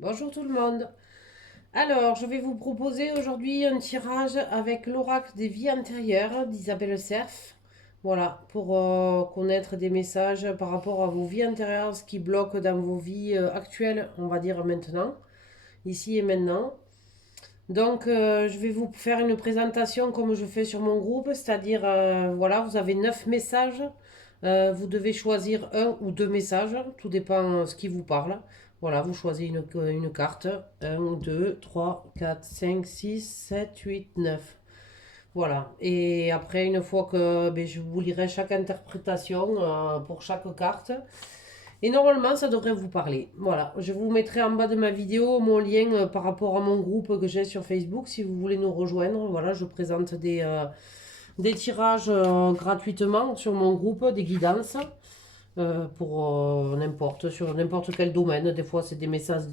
Bonjour tout le monde. Alors, je vais vous proposer aujourd'hui un tirage avec l'oracle des vies antérieures d'Isabelle Cerf. Voilà, pour connaître des messages par rapport à vos vies antérieures, ce qui bloque dans vos vies actuelles, on va dire maintenant, ici et maintenant. Donc, je vais vous faire une présentation comme je fais sur mon groupe, c'est-à-dire, voilà, vous avez 9 messages. Vous devez choisir un ou deux messages, tout dépend ce qui vous parle. Voilà, vous choisissez une carte. Un, 2, 3, 4, 5, 6, 7, 8, 9. Voilà. Et après, une fois que je vous lirai chaque interprétation pour chaque carte. Et normalement, ça devrait vous parler. Voilà. Je vous mettrai en bas de ma vidéo mon lien par rapport à mon groupe que j'ai sur Facebook si vous voulez nous rejoindre. Voilà, je présente des tirages gratuitement sur mon groupe, des guidances pour n'importe, sur n'importe quel domaine. Des fois, c'est des messages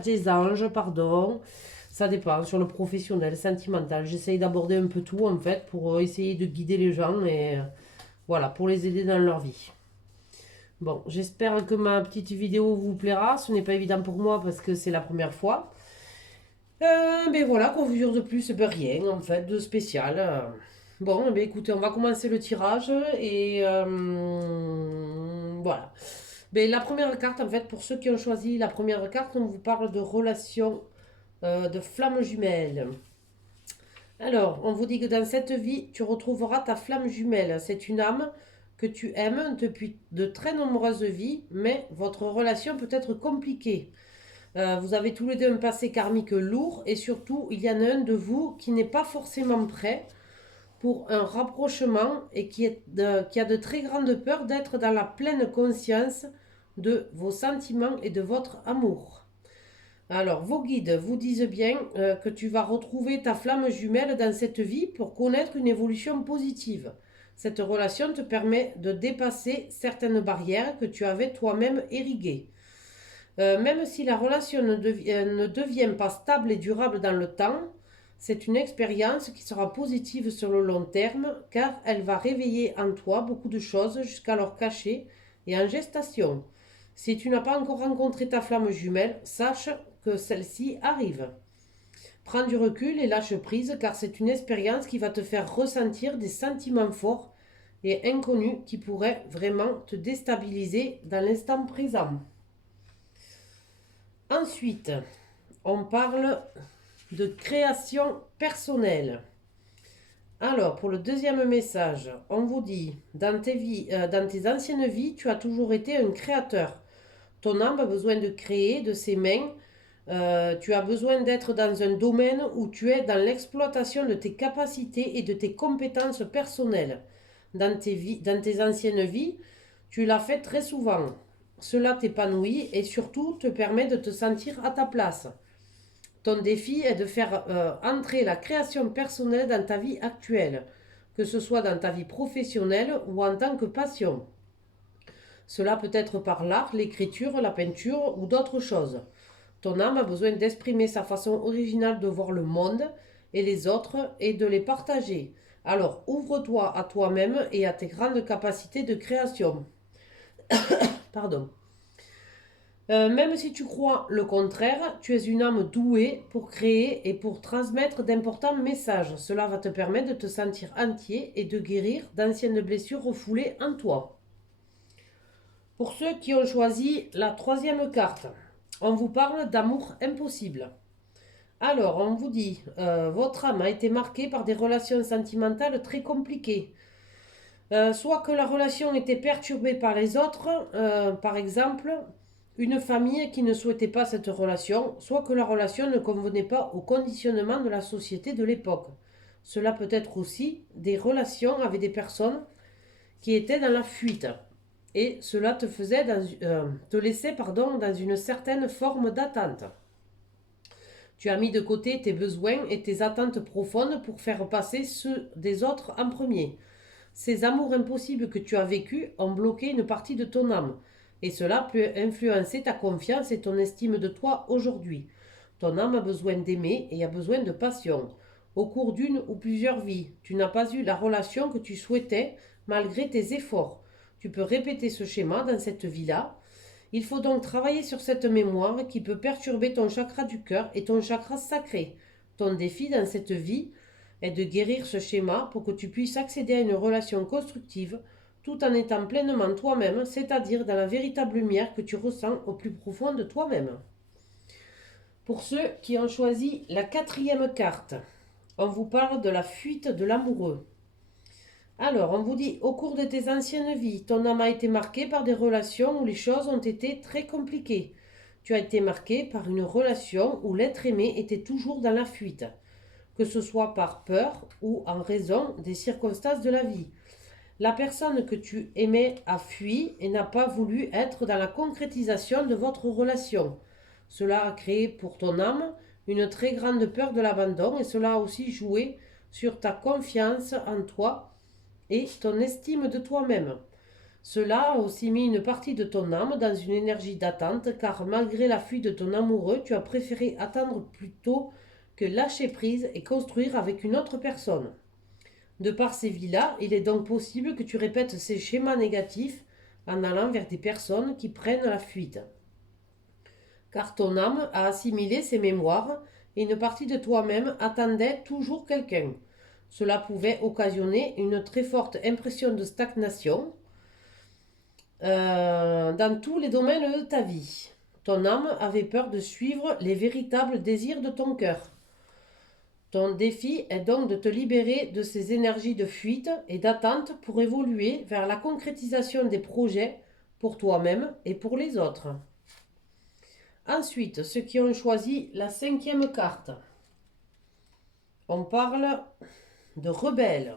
des anges, pardon. Ça dépend, sur le professionnel, sentimental. J'essaye d'aborder un peu tout, en fait, pour essayer de guider les gens et voilà, pour les aider dans leur vie. Bon, j'espère que ma petite vidéo vous plaira. Ce n'est pas évident pour moi parce que c'est la première fois. Mais voilà, confusion de plus, ben rien, en fait, de spécial. Bon, ben écoutez, on va commencer le tirage et voilà. Ben, la première carte, en fait, pour ceux qui ont choisi la première carte, on vous parle de relation de flamme jumelle. Alors, on vous dit que dans cette vie, tu retrouveras ta flamme jumelle. C'est une âme que tu aimes depuis de très nombreuses vies, mais votre relation peut être compliquée. Vous avez tous les deux un passé karmique lourd et surtout, il y en a un de vous qui n'est pas forcément prêt pour un rapprochement et qui a de très grandes peurs d'être dans la pleine conscience de vos sentiments et de votre amour. Alors, vos guides vous disent bien que tu vas retrouver ta flamme jumelle dans cette vie pour connaître une évolution positive. Cette relation te permet de dépasser certaines barrières que tu avais toi-même érigées. Même si la relation ne devient pas stable et durable dans le temps, c'est une expérience qui sera positive sur le long terme car elle va réveiller en toi beaucoup de choses jusqu'alors cachées et en gestation. Si tu n'as pas encore rencontré ta flamme jumelle, sache que celle-ci arrive. Prends du recul et lâche prise car c'est une expérience qui va te faire ressentir des sentiments forts et inconnus qui pourraient vraiment te déstabiliser dans l'instant présent. Ensuite, on parle de création personnelle. Alors, pour le deuxième message, on vous dit, dans tes anciennes vies, tu as toujours été un créateur. Ton âme a besoin de créer de ses mains. Tu as besoin d'être dans un domaine où tu es dans l'exploitation de tes capacités et de tes compétences personnelles. Dans tes anciennes vies, tu l'as fait très souvent. Cela t'épanouit et surtout te permet de te sentir à ta place. Ton défi est de faire entrer la création personnelle dans ta vie actuelle, que ce soit dans ta vie professionnelle ou en tant que passion. Cela peut être par l'art, l'écriture, la peinture ou d'autres choses. Ton âme a besoin d'exprimer sa façon originale de voir le monde et les autres et de les partager. Alors ouvre-toi à toi-même et à tes grandes capacités de création. Pardon. Même si tu crois le contraire, tu es une âme douée pour créer et pour transmettre d'importants messages. Cela va te permettre de te sentir entier et de guérir d'anciennes blessures refoulées en toi. Pour ceux qui ont choisi la troisième carte, on vous parle d'amour impossible. Alors, on vous dit, votre âme a été marquée par des relations sentimentales très compliquées. Soit que la relation était perturbée par les autres, par exemple, une famille qui ne souhaitait pas cette relation, soit que la relation ne convenait pas au conditionnement de la société de l'époque. Cela peut être aussi des relations avec des personnes qui étaient dans la fuite. Et cela te laissait dans une certaine forme d'attente. Tu as mis de côté tes besoins et tes attentes profondes pour faire passer ceux des autres en premier. Ces amours impossibles que tu as vécus ont bloqué une partie de ton âme. Et cela peut influencer ta confiance et ton estime de toi aujourd'hui. Ton âme a besoin d'aimer et a besoin de passion. Au cours d'une ou plusieurs vies, tu n'as pas eu la relation que tu souhaitais malgré tes efforts. Tu peux répéter ce schéma dans cette vie-là. Il faut donc travailler sur cette mémoire qui peut perturber ton chakra du cœur et ton chakra sacré. Ton défi dans cette vie est de guérir ce schéma pour que tu puisses accéder à une relation constructive tout en étant pleinement toi-même, c'est-à-dire dans la véritable lumière que tu ressens au plus profond de toi-même. Pour ceux qui ont choisi la 4e carte, on vous parle de la fuite de l'amoureux. Alors, on vous dit, au cours de tes anciennes vies, ton âme a été marquée par des relations où les choses ont été très compliquées. Tu as été marqué par une relation où l'être aimé était toujours dans la fuite, que ce soit par peur ou en raison des circonstances de la vie. La personne que tu aimais a fui et n'a pas voulu être dans la concrétisation de votre relation. Cela a créé pour ton âme une très grande peur de l'abandon et cela a aussi joué sur ta confiance en toi et ton estime de toi-même. Cela a aussi mis une partie de ton âme dans une énergie d'attente car malgré la fuite de ton amoureux, tu as préféré attendre plutôt que lâcher prise et construire avec une autre personne. De par ces vies-là, il est donc possible que tu répètes ces schémas négatifs en allant vers des personnes qui prennent la fuite. Car ton âme a assimilé ces mémoires et une partie de toi-même attendait toujours quelqu'un. Cela pouvait occasionner une très forte impression de stagnation dans tous les domaines de ta vie. Ton âme avait peur de suivre les véritables désirs de ton cœur. Ton défi est donc de te libérer de ces énergies de fuite et d'attente pour évoluer vers la concrétisation des projets pour toi-même et pour les autres. Ensuite, ceux qui ont choisi la 5e carte. On parle de rebelle.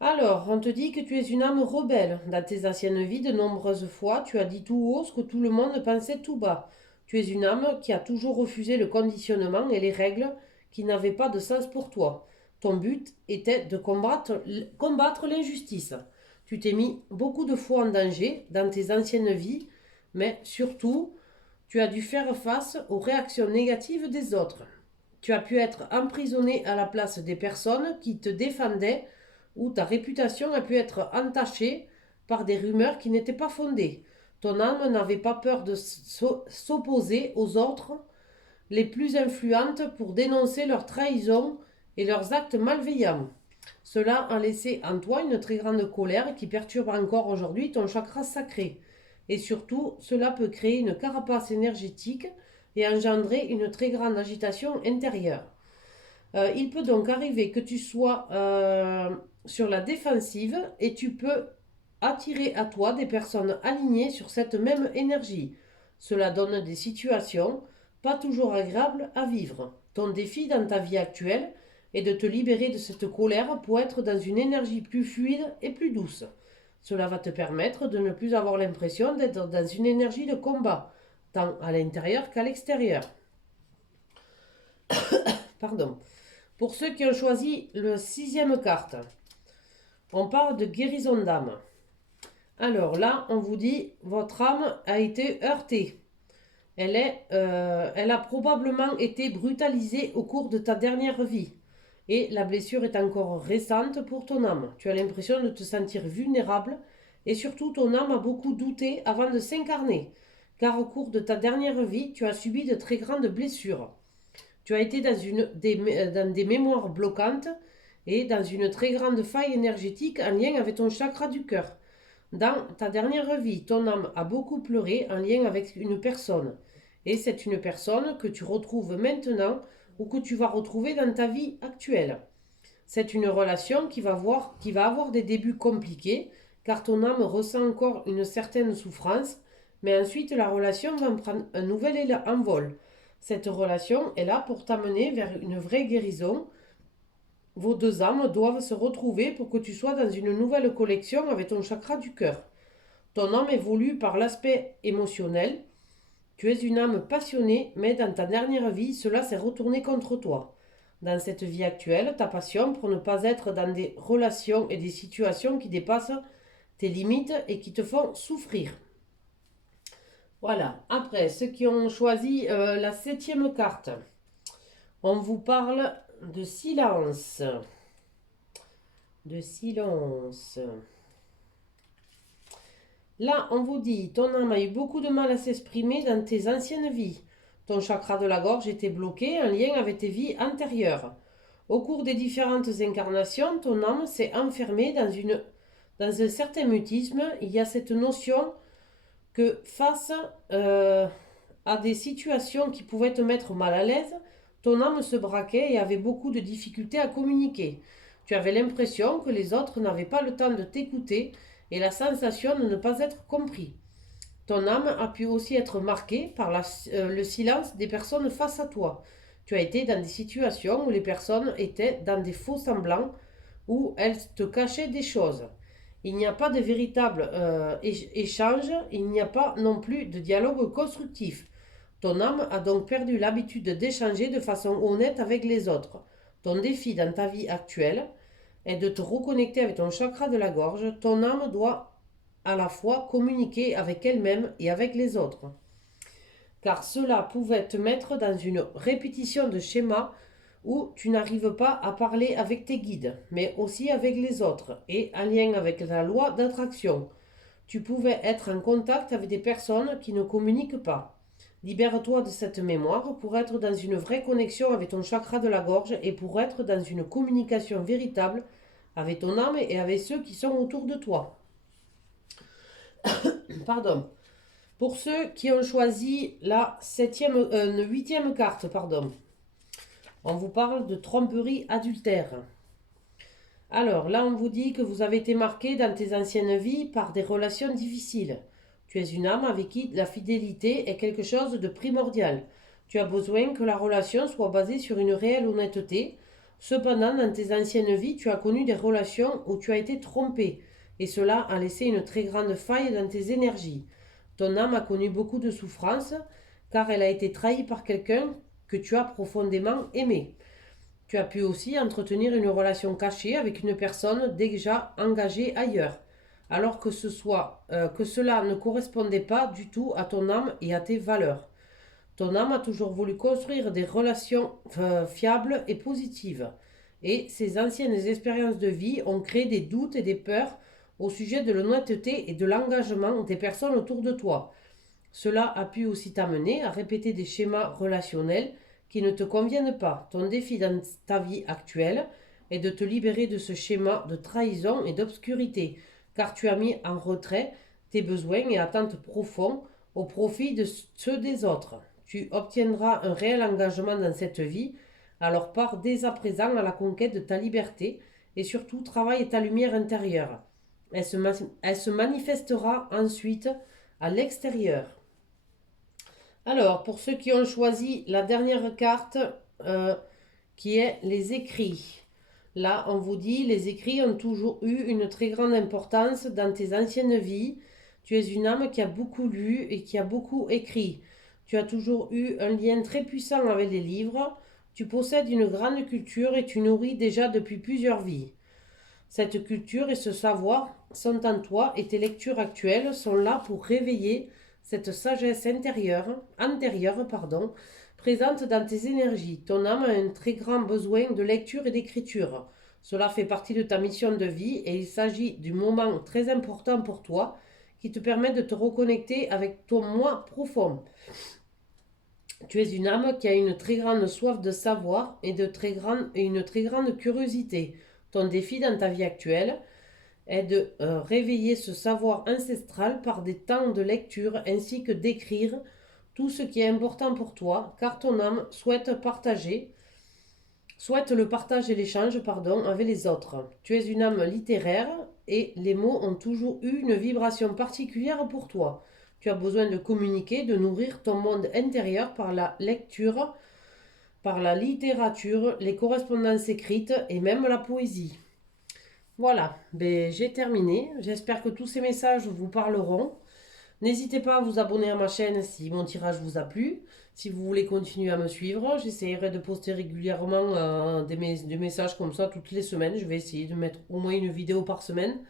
Alors, on te dit que tu es une âme rebelle. Dans tes anciennes vies, de nombreuses fois, tu as dit tout haut ce que tout le monde pensait tout bas. Tu es une âme qui a toujours refusé le conditionnement et les règles qui n'avaient pas de sens pour toi. Ton but était de combattre l'injustice. Tu t'es mis beaucoup de fois en danger dans tes anciennes vies, mais surtout, tu as dû faire face aux réactions négatives des autres. Tu as pu être emprisonné à la place des personnes qui te défendaient ou ta réputation a pu être entachée par des rumeurs qui n'étaient pas fondées. Ton âme n'avait pas peur de s'opposer aux autres les plus influentes pour dénoncer leurs trahisons et leurs actes malveillants. Cela a laissé en toi une très grande colère qui perturbe encore aujourd'hui ton chakra sacré. Et surtout, cela peut créer une carapace énergétique et engendrer une très grande agitation intérieure. Il peut donc arriver que tu sois sur la défensive et tu peux attirer à toi des personnes alignées sur cette même énergie. Cela donne des situations pas toujours agréables à vivre. Ton défi dans ta vie actuelle est de te libérer de cette colère pour être dans une énergie plus fluide et plus douce. Cela va te permettre de ne plus avoir l'impression d'être dans une énergie de combat, tant à l'intérieur qu'à l'extérieur. Pardon. Pour ceux qui ont choisi la 6e carte, on parle de guérison d'âme. Alors là, on vous dit, votre âme a été heurtée. Elle a probablement été brutalisée au cours de ta dernière vie. Et la blessure est encore récente pour ton âme. Tu as l'impression de te sentir vulnérable et surtout ton âme a beaucoup douté avant de s'incarner. Car au cours de ta dernière vie, tu as subi de très grandes blessures. Tu as été dans des mémoires bloquantes et dans une très grande faille énergétique en lien avec ton chakra du cœur. Dans ta dernière vie, ton âme a beaucoup pleuré en lien avec une personne. Et c'est une personne que tu retrouves maintenant ou que tu vas retrouver dans ta vie actuelle. C'est une relation qui va avoir des débuts compliqués car ton âme ressent encore une certaine souffrance, mais ensuite la relation va prendre un nouvel envol. Cette relation est là pour t'amener vers une vraie guérison. Vos deux âmes doivent se retrouver pour que tu sois dans une nouvelle connexion avec ton chakra du cœur. Ton âme évolue par l'aspect émotionnel. Tu es une âme passionnée, mais dans ta dernière vie, cela s'est retourné contre toi. Dans cette vie actuelle, ta passion pour ne pas être dans des relations et des situations qui dépassent tes limites et qui te font souffrir. Voilà. Après, ceux qui ont choisi la 7e carte, on vous parle de silence. De silence. Là, on vous dit, ton âme a eu beaucoup de mal à s'exprimer dans tes anciennes vies. Ton chakra de la gorge était bloqué en lien avec tes vies antérieures. Au cours des différentes incarnations, ton âme s'est enfermée dans un certain mutisme. Il y a cette notion que face à des situations qui pouvaient te mettre mal à l'aise, ton âme se braquait et avait beaucoup de difficultés à communiquer. Tu avais l'impression que les autres n'avaient pas le temps de t'écouter et la sensation de ne pas être compris. Ton âme a pu aussi être marquée par le silence des personnes face à toi. Tu as été dans des situations où les personnes étaient dans des faux semblants, où elles te cachaient des choses. Il n'y a pas de véritable échange, il n'y a pas non plus de dialogue constructif. Ton âme a donc perdu l'habitude d'échanger de façon honnête avec les autres. Ton défi dans ta vie actuelle est de te reconnecter avec ton chakra de la gorge. Ton âme doit à la fois communiquer avec elle-même et avec les autres. Car cela pouvait te mettre dans une répétition de schémas où tu n'arrives pas à parler avec tes guides, mais aussi avec les autres, et en lien avec la loi d'attraction. Tu pouvais être en contact avec des personnes qui ne communiquent pas. Libère-toi de cette mémoire pour être dans une vraie connexion avec ton chakra de la gorge et pour être dans une communication véritable avec ton âme et avec ceux qui sont autour de toi. Pardon. Pour ceux qui ont choisi la huitième carte, on vous parle de tromperie adultère. Alors là, on vous dit que vous avez été marqué dans tes anciennes vies par des relations difficiles. Tu es une âme avec qui la fidélité est quelque chose de primordial. Tu as besoin que la relation soit basée sur une réelle honnêteté. Cependant, dans tes anciennes vies, tu as connu des relations où tu as été trompé, et cela a laissé une très grande faille dans tes énergies. Ton âme a connu beaucoup de souffrances, car elle a été trahie par quelqu'un que tu as profondément aimé. Tu as pu aussi entretenir une relation cachée avec une personne déjà engagée ailleurs, alors que cela ne correspondait pas du tout à ton âme et à tes valeurs. Ton âme a toujours voulu construire des relations fiables et positives, et ces anciennes expériences de vie ont créé des doutes et des peurs au sujet de l'honnêteté et de l'engagement des personnes autour de toi. Cela a pu aussi t'amener à répéter des schémas relationnels qui ne te conviennent pas. Ton défi dans ta vie actuelle est de te libérer de ce schéma de trahison et d'obscurité, car tu as mis en retrait tes besoins et attentes profonds au profit de ceux des autres. Tu obtiendras un réel engagement dans cette vie, alors pars dès à présent à la conquête de ta liberté et surtout travaille ta lumière intérieure. Elle se manifestera ensuite à l'extérieur. Alors, pour ceux qui ont choisi la dernière carte, qui est les écrits. Là, on vous dit, les écrits ont toujours eu une très grande importance dans tes anciennes vies. Tu es une âme qui a beaucoup lu et qui a beaucoup écrit. Tu as toujours eu un lien très puissant avec les livres. Tu possèdes une grande culture et tu nourris déjà depuis plusieurs vies. Cette culture et ce savoir sont en toi et tes lectures actuelles sont là pour réveiller cette sagesse antérieure, présente dans tes énergies. Ton âme a un très grand besoin de lecture et d'écriture. Cela fait partie de ta mission de vie et il s'agit du moment très important pour toi qui te permet de te reconnecter avec ton moi profond. Tu es une âme qui a une très grande soif de savoir et une très grande curiosité. Ton défi dans ta vie actuelle est de réveiller ce savoir ancestral par des temps de lecture ainsi que d'écrire tout ce qui est important pour toi, car ton âme souhaite le partage et l'échange avec les autres. Tu es une âme littéraire et les mots ont toujours eu une vibration particulière pour toi. Tu as besoin de communiquer, de nourrir ton monde intérieur par la lecture, par la littérature, les correspondances écrites et même la poésie. Voilà, j'ai terminé. J'espère que tous ces messages vous parleront. N'hésitez pas à vous abonner à ma chaîne si mon tirage vous a plu. Si vous voulez continuer à me suivre, j'essaierai de poster régulièrement des messages comme ça toutes les semaines. Je vais essayer de mettre au moins une vidéo par semaine.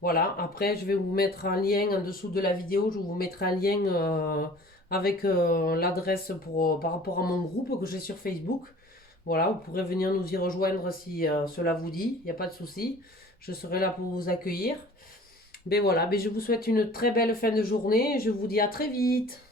Voilà, après je vais vous mettre un lien en dessous de la vidéo. Je vous mettrai un lien avec l'adresse par rapport à mon groupe que j'ai sur Facebook. Voilà, vous pourrez venir nous y rejoindre si cela vous dit, il n'y a pas de souci. Je serai là pour vous accueillir. Ben voilà, ben je vous souhaite une très belle fin de journée. Je vous dis à très vite.